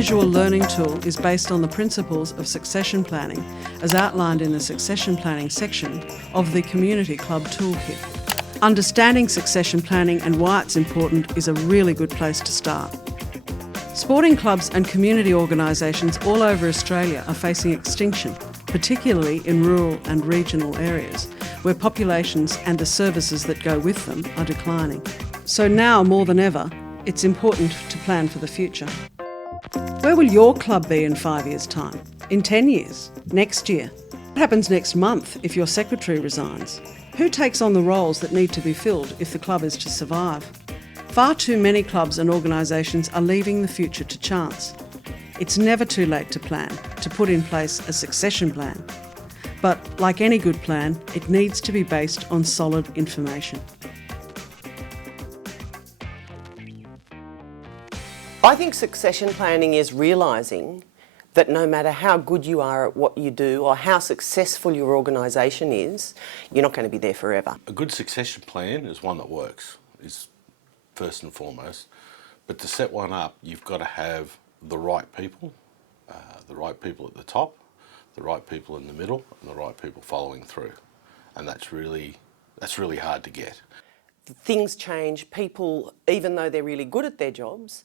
visual learning tool is based on the principles of succession planning as outlined in the succession planning section of the Community Club Toolkit. Understanding succession planning and why it's important is a really good place to start. Sporting clubs and community organisations all over Australia are facing extinction, particularly in rural and regional areas, where populations and the services that go with them are declining. So now more than ever, it's important to plan for the future. Where will your club be in 5 years' time? In 10 years? Next year? What happens next month if your secretary resigns? Who takes on the roles that need to be filled if the club is to survive? Far too many clubs and organisations are leaving the future to chance. It's never too late to plan, to put in place a succession plan. But like any good plan, it needs to be based on solid information. I think succession planning is realising that no matter how good you are at what you do or how successful your organisation is, you're not going to be there forever. A good succession plan is one that works, is first and foremost. But to set one up, you've got to have the right people at the top, the right people in the middle, and the right people following through. And that's really hard to get. Things change. People, even though they're really good at their jobs,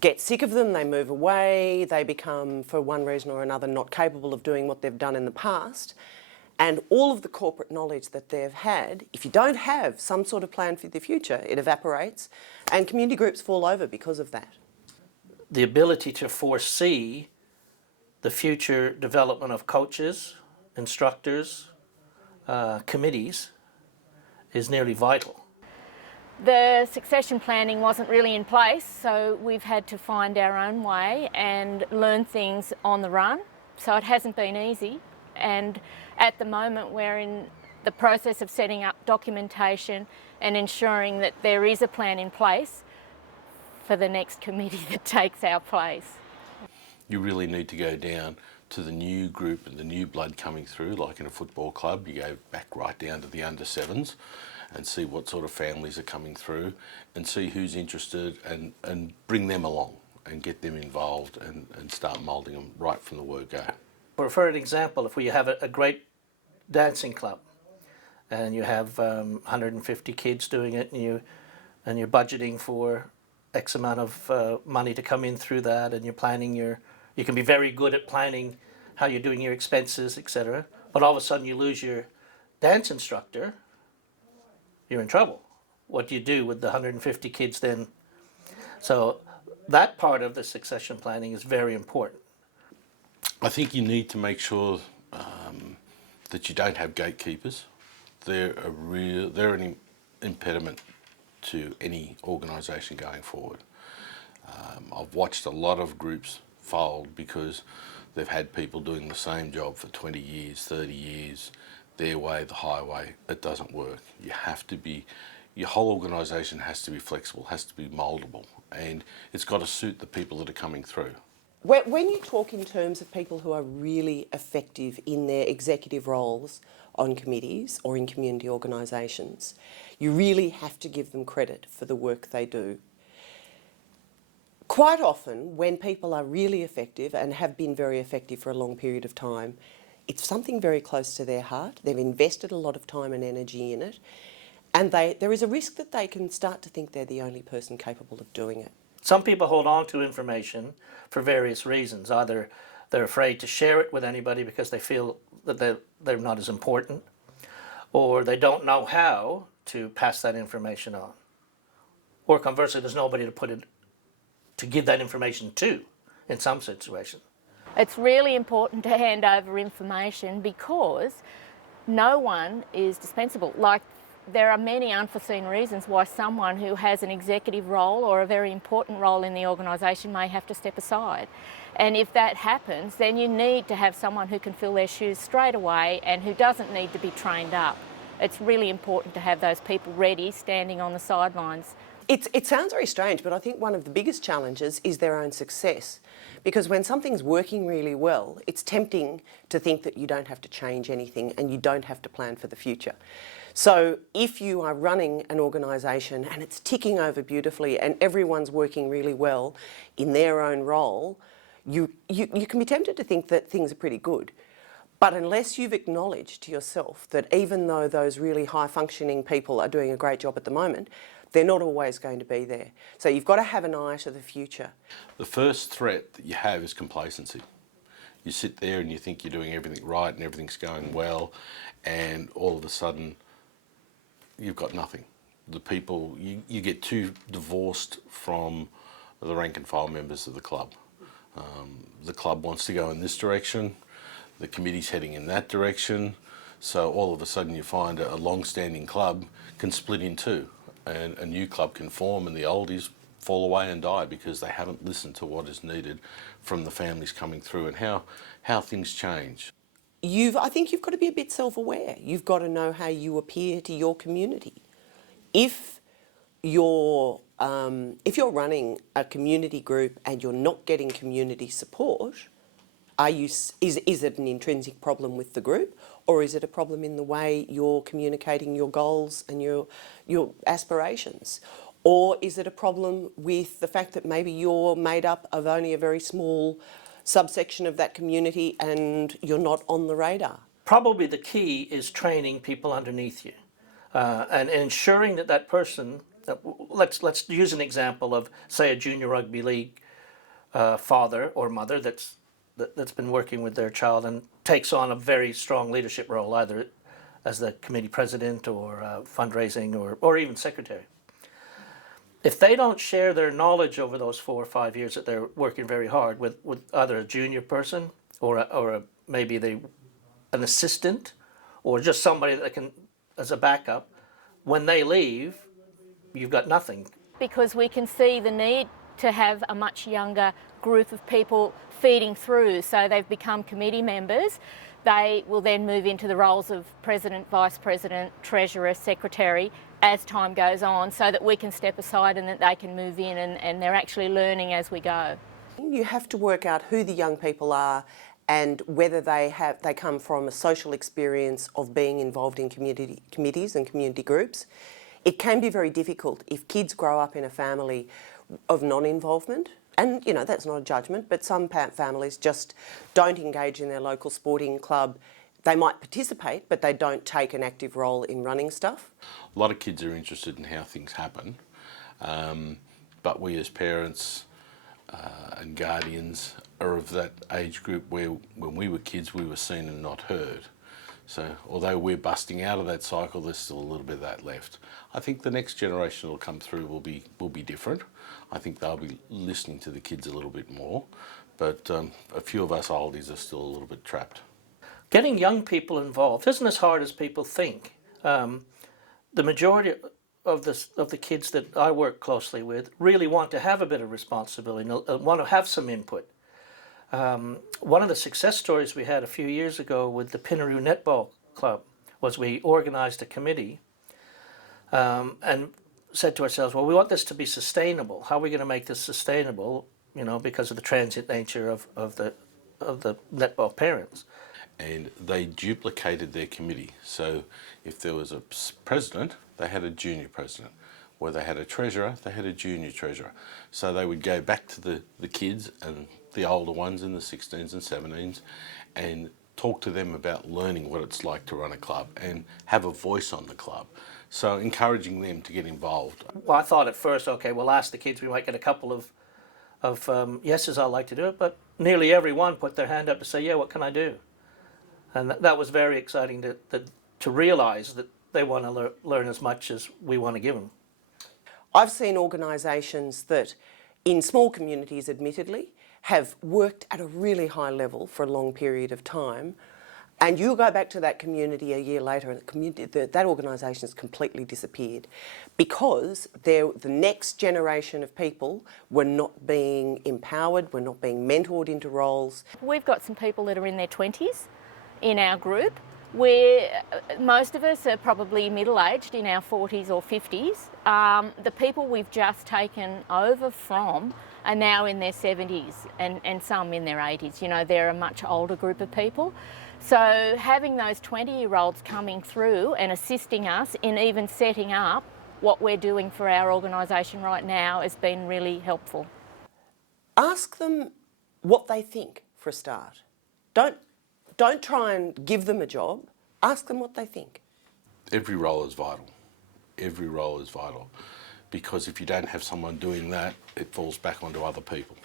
get sick of them, they move away, they become, for one reason or another, not capable of doing what they've done in the past. And all of the corporate knowledge that they've had, if you don't have some sort of plan for the future, it evaporates, and community groups fall over because of that. The ability to foresee the future development of coaches, instructors, committees is nearly vital. The succession planning wasn't really in place, so we've had to find our own way and learn things on the run. So it hasn't been easy, and at the moment we're in the process of setting up documentation and ensuring that there is a plan in place for the next committee that takes our place. You really need to go down to the new group and the new blood coming through, like in a football club, you go back right down to the under sevens and see what sort of families are coming through and see who's interested and bring them along and get them involved and start moulding them right from the word go. For an example, if we have a great dancing club and you have 150 kids doing it and you're budgeting for X amount of money to come in through that, and you're planning you can be very good at planning how you're doing your expenses, etc. But all of a sudden you lose your dance instructor, you're in trouble. What do you do with the 150 kids then? So that part of the succession planning is very important. I think you need to make sure that you don't have gatekeepers. They're an impediment to any organisation going forward. I've watched a lot of groups fold because they've had people doing the same job for 20 years, 30 years, their way, the highway. It doesn't work. You have to be, your whole organisation has to be flexible, has to be mouldable, and it's got to suit the people that are coming through. When you talk in terms of people who are really effective in their executive roles on committees or in community organisations, you really have to give them credit for the work they do. Quite often, when people are really effective and have been very effective for a long period of time, it's something very close to their heart. They've invested a lot of time and energy in it, and there is a risk that they can start to think they're the only person capable of doing it. Some people hold on to information for various reasons. Either they're afraid to share it with anybody because they feel that they're not as important, or they don't know how to pass that information on. Or conversely, there's nobody to give that information to in some situations. It's really important to hand over information because no one is dispensable. Like, there are many unforeseen reasons why someone who has an executive role or a very important role in the organisation may have to step aside. And if that happens, then you need to have someone who can fill their shoes straight away and who doesn't need to be trained up. It's really important to have those people ready, standing on the sidelines, It sounds very strange, but I think one of the biggest challenges is their own success. Because when something's working really well, it's tempting to think that you don't have to change anything and you don't have to plan for the future. So if you are running an organisation and it's ticking over beautifully and everyone's working really well in their own role, you can be tempted to think that things are pretty good. But unless you've acknowledged to yourself that even though those really high functioning people are doing a great job at the moment, they're not always going to be there. So you've got to have an eye to the future. The first threat that you have is complacency. You sit there and you think you're doing everything right and everything's going well, and all of a sudden you've got nothing. The people, you get too divorced from the rank and file members of the club. The club wants to go in this direction, the committee's heading in that direction, so all of a sudden you find a long-standing club can split in two, and a new club can form and the oldies fall away and die because they haven't listened to what is needed from the families coming through and how things change. I think you've got to be a bit self-aware. You've got to know how you appear to your community. If you're running a community group and you're not getting community support, is it an intrinsic problem with the group, or is it a problem in the way you're communicating your goals and your aspirations? Or is it a problem with the fact that maybe you're made up of only a very small subsection of that community and you're not on the radar? Probably the key is training people underneath you and ensuring that person, let's use an example of, say, a junior rugby league father or mother that's been working with their child and takes on a very strong leadership role, either as the committee president or fundraising or even secretary. If they don't share their knowledge over those 4 or 5 years that they're working very hard with either a junior person or maybe an assistant or just somebody that can, as a backup, when they leave, you've got nothing. Because we can see the need to have a much younger group of people feeding through, so they've become committee members. They will then move into the roles of president, vice president, treasurer, secretary as time goes on, so that we can step aside and that they can move in and they're actually learning as we go. You have to work out who the young people are and whether they come from a social experience of being involved in committees and community groups. It can be very difficult if kids grow up in a family of non-involvement. And, you know, that's not a judgment, but some families just don't engage in their local sporting club. They might participate, but they don't take an active role in running stuff. A lot of kids are interested in how things happen, but we as parents and guardians are of that age group where when we were kids we were seen and not heard. So although we're busting out of that cycle, there's still a little bit of that left. I think the next generation that will come through will be different. I think they'll be listening to the kids a little bit more, but a few of us oldies are still a little bit trapped. Getting young people involved isn't as hard as people think. The majority of the kids that I work closely with really want to have a bit of responsibility, want to have some input. One of the success stories we had a few years ago with the Pinnaroo Netball Club was we organised a committee and said to ourselves, well, we want this to be sustainable. How are we going to make this sustainable, you know, because of the transient nature of the netball parents? And they duplicated their committee. So if there was a president, they had a junior president. Where they had a treasurer, they had a junior treasurer. So they would go back to the kids and the older ones in the 16s and 17s and talk to them about learning what it's like to run a club and have a voice on the club. So encouraging them to get involved. Well, I thought at first, okay, we'll ask the kids, we might get a couple of yeses, I'd like to do it, but nearly everyone put their hand up to say, yeah, what can I do? And that was very exciting to realise that they want to learn as much as we want to give them. I've seen organisations that, in small communities admittedly, have worked at a really high level for a long period of time, and you go back to that community a year later and that organisation has completely disappeared because the next generation of people were not being empowered, were not being mentored into roles. We've got some people that are in their 20s in our group, Most of us are probably middle-aged, in our 40s or 50s. The people we've just taken over from are now in their 70s and some in their 80s. You know, they're a much older group of people. So having those 20-year-olds coming through and assisting us in even setting up what we're doing for our organisation right now has been really helpful. Ask them what they think for a start. Don't try and give them a job. Ask them what they think. Every role is vital. Every role is vital. Because if you don't have someone doing that, it falls back onto other people.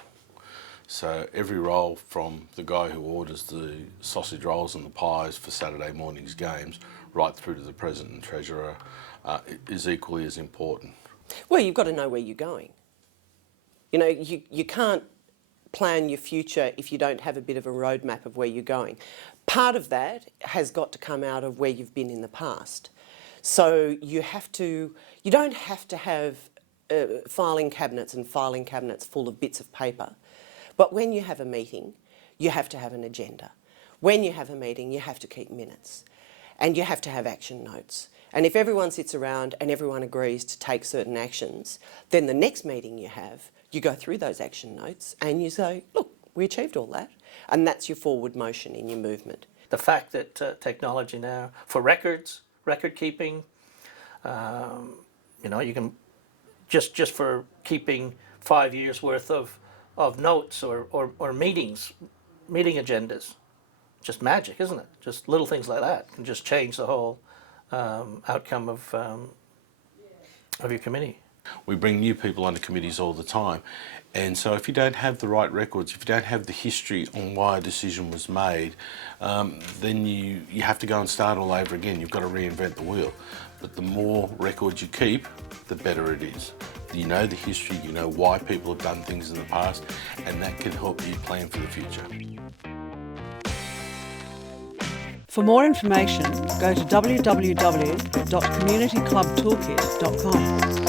So every role, from the guy who orders the sausage rolls and the pies for Saturday morning's games, right through to the president and treasurer, is equally as important. Well, you've got to know where you're going. You know, you can't plan your future if you don't have a bit of a roadmap of where you're going. Part of that has got to come out of where you've been in the past. So you don't have to have filing cabinets and filing cabinets full of bits of paper. But when you have a meeting, you have to have an agenda. When you have a meeting, you have to keep minutes. And you have to have action notes. And if everyone sits around and everyone agrees to take certain actions, then the next meeting you have, you go through those action notes and you say, look, we achieved all that. And that's your forward motion in your movement. The fact that technology now, for records, record keeping, you know, you can, just for keeping 5 years worth of notes or meetings, meeting agendas, just magic, isn't it? Just little things like that can just change the whole outcome of your committee. We bring new people onto committees all the time, and so if you don't have the right records, if you don't have the history on why a decision was made, then you have to go and start all over again. You've got to reinvent the wheel. But the more records you keep, the better it is. You know the history, you know why people have done things in the past, and that can help you plan for the future. For more information, go to www.communityclubtoolkit.com.